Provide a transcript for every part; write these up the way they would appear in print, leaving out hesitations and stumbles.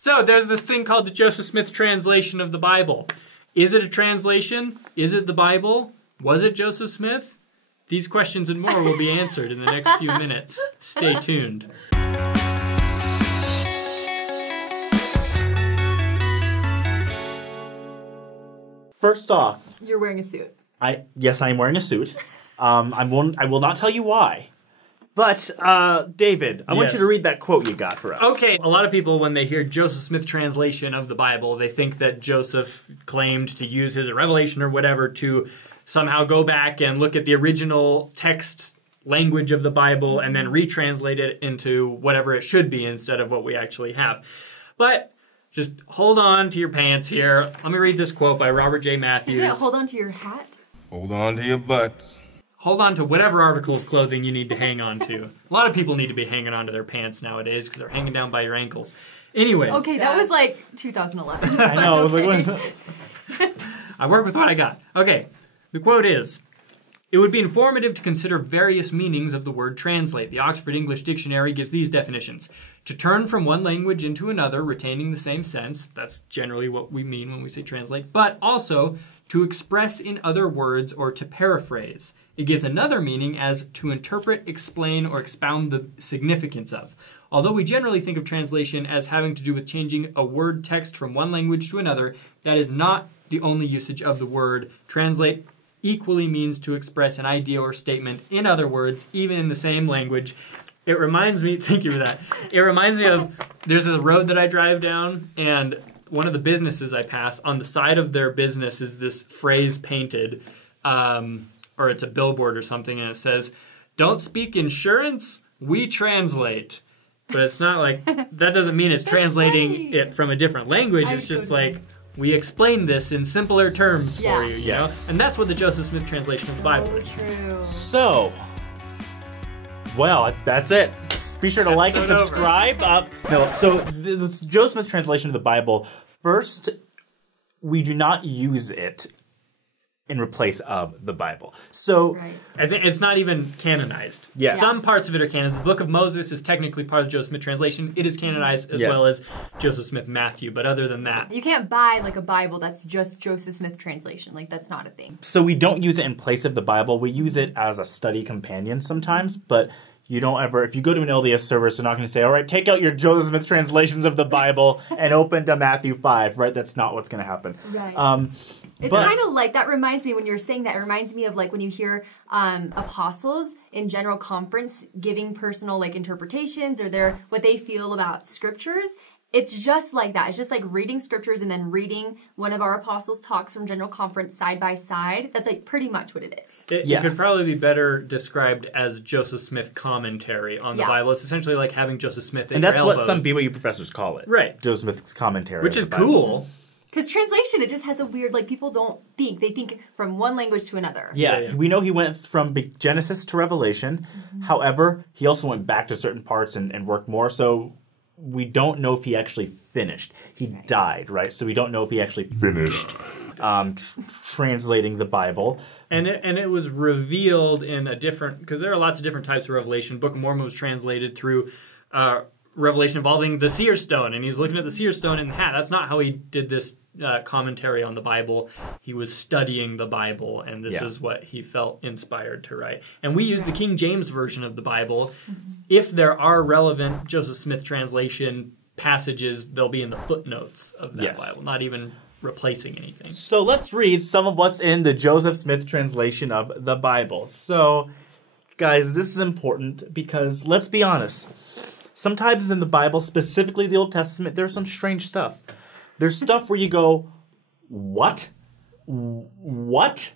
So there's this thing called the Joseph Smith translation of the Bible. Is it a translation? Is it the Bible? Was it Joseph Smith? These questions and more will be answered in the next few minutes. Stay tuned. First off, you're wearing a suit. Yes, I am wearing a suit. I will not tell you why. But, David, I want you to read that quote you got for us. Okay, a lot of people, when they hear Joseph Smith translation of the Bible, they think that Joseph claimed to use his revelation or whatever to somehow go back and look at the original text language of the Bible and then retranslate it into whatever it should be instead of what we actually have. But just hold on to your pants here. Let me read this quote by Robert J. Matthews. Is it hold on to your hat? Hold on to your butts. Hold on to whatever article of clothing you need to hang on to. A lot of people need to be hanging on to their pants nowadays because they're hanging down by your ankles. Anyways. Okay, that was like 2011. I know. I was like, what is it? I work with what I got. Okay, the quote is, "It would be informative to consider various meanings of the word translate. The Oxford English Dictionary gives these definitions. To turn from one language into another, retaining the same sense," that's generally what we mean when we say translate, "but also to express in other words or to paraphrase. It gives another meaning as to interpret, explain, or expound the significance of. Although we generally think of translation as having to do with changing a word text from one language to another, that is not the only usage of the word. Translate equally means to express an idea or statement in other words, even in the same language." It reminds me, thank you for that. It reminds me of, there's this road that I drive down, and one of the businesses I pass, on the side of their business is this phrase painted, or it's a billboard or something, and it says, "Don't speak insurance, we translate." But it's not like, that doesn't mean it's translating it from a different language. It's just like, we explain this in simpler terms for you, you know? And that's what the Joseph Smith translation of the Bible is. True. So, well, that's it. Be sure to like and subscribe. So the Joseph Smith translation of the Bible, first, we do not use it in replace of the Bible. So it's not even canonized. Yes. Some parts of it are canonized. The Book of Moses is technically part of Joseph Smith translation. It is canonized as well as Joseph Smith Matthew, but other than that, you can't buy like a Bible that's just Joseph Smith translation. Like, that's not a thing. So we don't use it in place of the Bible. We use it as a study companion sometimes, but you don't ever, if you go to an LDS service, they're not going to say, all right, take out your Joseph Smith translations of the Bible and open to Matthew 5, right? That's not what's going to happen. Right. It's kind of like, that reminds me, when you're saying that, it reminds me of like when you hear apostles in general conference giving personal like interpretations or what they feel about scriptures. It's just like that. It's just like reading scriptures and then reading one of our apostles' talks from general conference side by side. That's like pretty much what it is. It could probably be better described as Joseph Smith commentary on the Bible. It's essentially like having Joseph Smith in your elbows. And that's what some BYU professors call it. Right. Joseph Smith's commentary. Which is cool. Because translation, it just has a weird, like, people don't think. They think from one language to another. Yeah, we know he went from Genesis to Revelation. However, he also went back to certain parts and worked more. So we don't know if he actually finished. He died, right? So we don't know if he actually finished translating the Bible. And it was revealed in a different, because there are lots of different types of revelation. Book of Mormon was translated through revelation involving the seer stone, and he's looking at the seer stone in the hat. That's not how he did this commentary on the Bible. He was studying the Bible, and this is what he felt inspired to write. And we use the King James Version of the Bible. If there are relevant Joseph Smith translation passages, they'll be in the footnotes of that Bible, not even replacing anything. So let's read some of what's in the Joseph Smith translation of the Bible. So, guys, this is important because, let's be honest, sometimes in the Bible, specifically the Old Testament, there's some strange stuff. There's stuff where you go, what? What?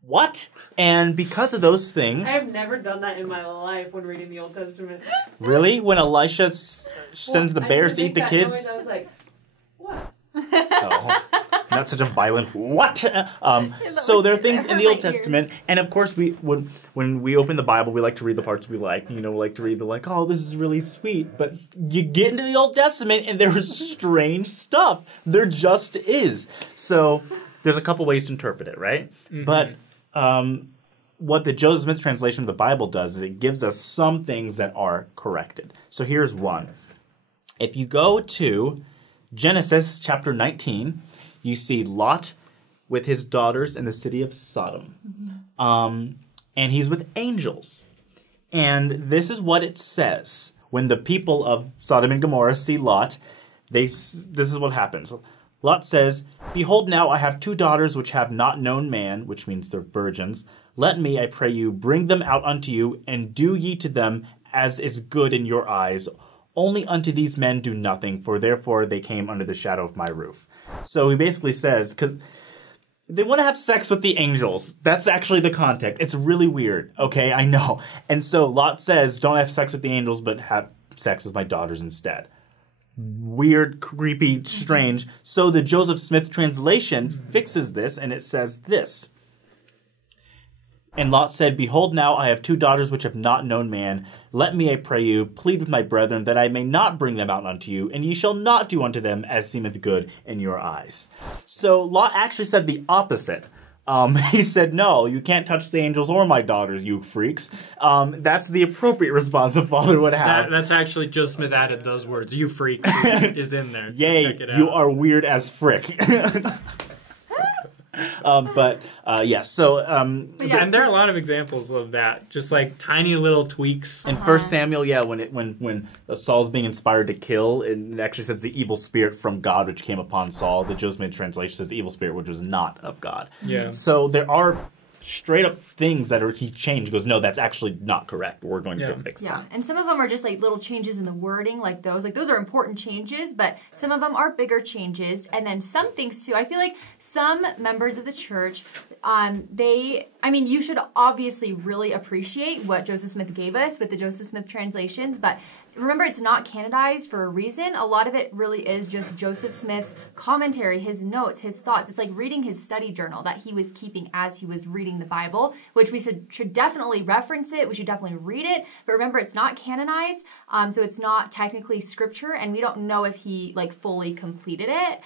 What? And because of those things... I have never done that in my life when reading the Old Testament. Really? When Elisha sends the bears to eat the kids? Noise, I was like, what? Oh, not such a violent what? So there are things in the Old Testament, and of course, when we open the Bible, we like to read the parts we like. You know, we like to read oh, this is really sweet. But you get into the Old Testament, and there's strange stuff. There just is. So there's a couple ways to interpret it, right? But what the Joseph Smith translation of the Bible does is it gives us some things that are corrected. So here's one. If you go to Genesis chapter 19, you see Lot with his daughters in the city of Sodom. And he's with angels. And this is what it says. When the people of Sodom and Gomorrah see Lot, this is what happens. Lot says, "Behold, now I have 2 daughters which have not known man," which means they're virgins. "Let me, I pray you, bring them out unto you, and do ye to them as is good in your eyes. Only unto these men do nothing, for therefore they came under the shadow of my roof." So he basically says, because they want to have sex with the angels. That's actually the context. It's really weird. Okay, I know. And so Lot says, don't have sex with the angels, but have sex with my daughters instead. Weird, creepy, strange. So the Joseph Smith translation fixes this, and it says this. "And Lot said, Behold, now I have 2 daughters which have not known man. Let me, I pray you, plead with my brethren, that I may not bring them out unto you, and ye shall not do unto them as seemeth good in your eyes." So Lot actually said the opposite. He said, no, you can't touch the angels or my daughters, you freaks. That's the appropriate response a father would have. That's actually Joseph Smith added those words. "You freak" is in there. Yay, Check it out. you are weird as frick. So and there are a lot of examples of that, just like tiny little tweaks. in 1 Samuel, when Saul's being inspired to kill, it actually says the evil spirit from God which came upon Saul. The Joseph Smith translation says the evil spirit which was not of God. Yeah. So there are straight up things that he changed. He goes, no, that's actually not correct. We're going to fix that. Yeah, and some of them are just like little changes in the wording, like those. Like those are important changes, but some of them are bigger changes. And then some things too. I feel like some members of the church, you should obviously really appreciate what Joseph Smith gave us with the Joseph Smith translations, but remember, it's not canonized for a reason. A lot of it really is just Joseph Smith's commentary, his notes, his thoughts. It's like reading his study journal that he was keeping as he was reading the Bible, which we should definitely reference it. We should definitely read it. But remember, it's not canonized, so it's not technically scripture, and we don't know if he fully completed it.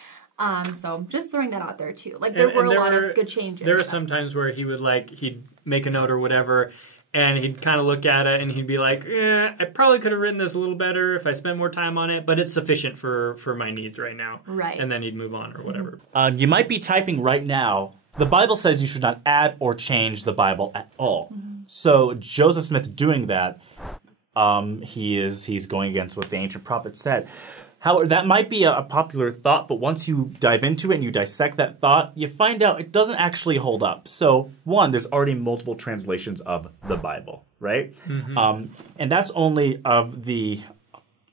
So just throwing that out there too. There were a lot of good changes. There were some times where he would he'd make a note or whatever, and he'd kind of look at it and he'd be like, I probably could have written this a little better if I spent more time on it, but it's sufficient for my needs right now. Right. And then he'd move on or whatever. You might be typing right now. The Bible says you should not add or change the Bible at all. So Joseph Smith doing that, he's going against what the ancient prophets said. However, that might be a popular thought, but once you dive into it and you dissect that thought, you find out it doesn't actually hold up. So, one, there's already multiple translations of the Bible, right? And that's only of the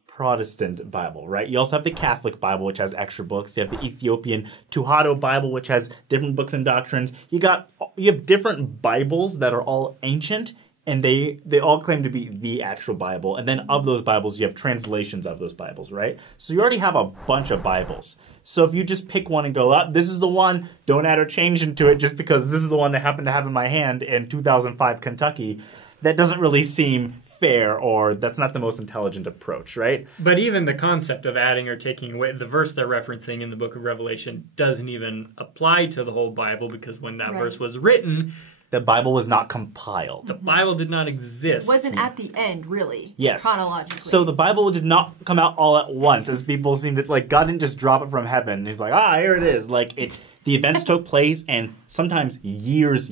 Protestant Bible, right? You also have the Catholic Bible, which has extra books. You have the Ethiopian Tuhado Bible, which has different books and doctrines. You have different Bibles that are all ancient, and they all claim to be the actual Bible. And then of those Bibles, you have translations of those Bibles, right? So you already have a bunch of Bibles. So if you just pick one and go, this is the one, don't add or change into it just because this is the one that happened to have in my hand in 2005 Kentucky, that doesn't really seem fair, or that's not the most intelligent approach, right? But even the concept of adding or taking away, the verse they're referencing in the book of Revelation doesn't even apply to the whole Bible, because when that verse was written, the Bible was not compiled. The Bible did not exist. It wasn't at the end, really. Yes. Chronologically. So the Bible did not come out all at once, as people seem to, God didn't just drop it from heaven. He's like, here it is. The events took place, and sometimes years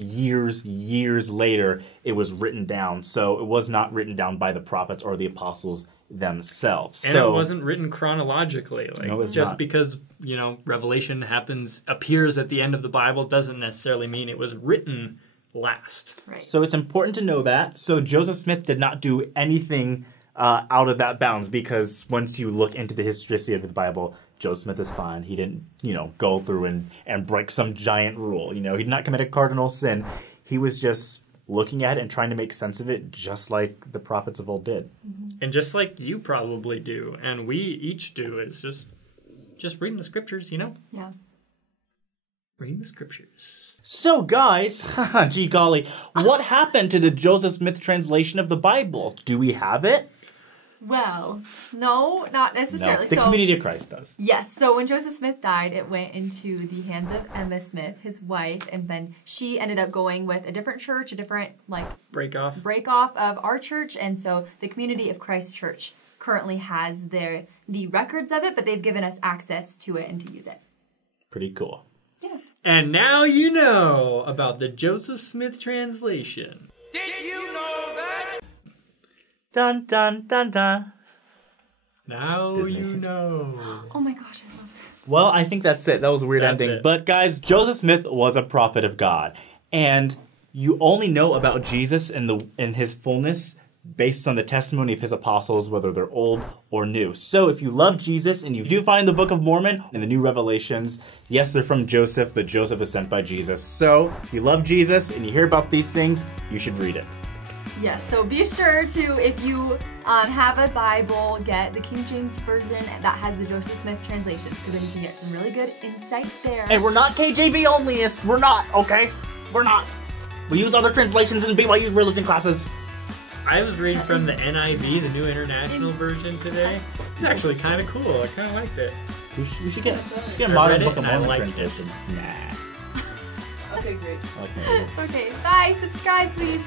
later, it was written down. So it was not written down by the prophets or the apostles themselves. And it wasn't written chronologically. No, it's just not. Because, Revelation appears at the end of the Bible doesn't necessarily mean it was written last. Right. So it's important to know that. So Joseph Smith did not do anything out of that bounds, because once you look into the historicity of the Bible, Joseph Smith is fine. He didn't, go through and break some giant rule. He did not commit a cardinal sin. He was just looking at it and trying to make sense of it, just like the prophets of old did. And just like you probably do, and we each do, is just reading the scriptures, Yeah. Reading the scriptures. So, guys, gee golly, what happened to the Joseph Smith translation of the Bible? Do we have it? Well, no, not necessarily. No, the Community of Christ does. Yes, so when Joseph Smith died, it went into the hands of Emma Smith, his wife, and then she ended up going with a different church, a different, break off of our church, and so the Community of Christ Church currently has the records of it, but they've given us access to it and to use it. Pretty cool. Yeah. And now you know about the Joseph Smith translation. Did you know that? Dun dun dun dun. Now Disney. you know. Oh my gosh, I love it. Well, I think that's it. That was a weird That's ending. it. But guys, Joseph Smith was a prophet of God. And you only know about Jesus in his fullness based on the testimony of his apostles, whether they're old or new. So if you love Jesus and you do find the Book of Mormon and the new revelations, yes, they're from Joseph, but Joseph is sent by Jesus. So if you love Jesus and you hear about these things, you should read it. Yeah, so be sure to, if you have a Bible, get the King James Version that has the Joseph Smith translations, because then you can get some really good insight there. And we're not KJV onlyists. We're not, okay? We're not. We use other translations in BYU religion classes. I was reading from the NIV, the New International Version today. It's actually kind of cool. I kind of liked it. We should get a I modern read it Book of and I Mormon liked it. translation. Nah. Okay, great. Okay. Okay, bye, subscribe please.